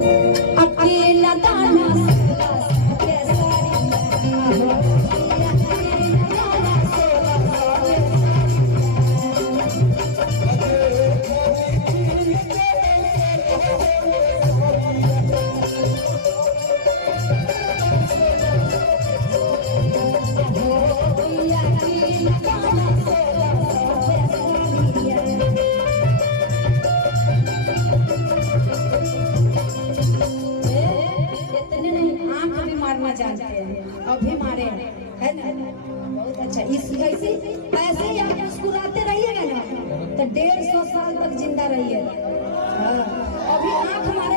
अकेला दाना जानते हैं अभी मारे है ना। बहुत अच्छा। इस ऐसे ही आप मुस्कुराते रहिएगा ना तो 150 साल तक जिंदा रहिएगा। अभी आंख मारे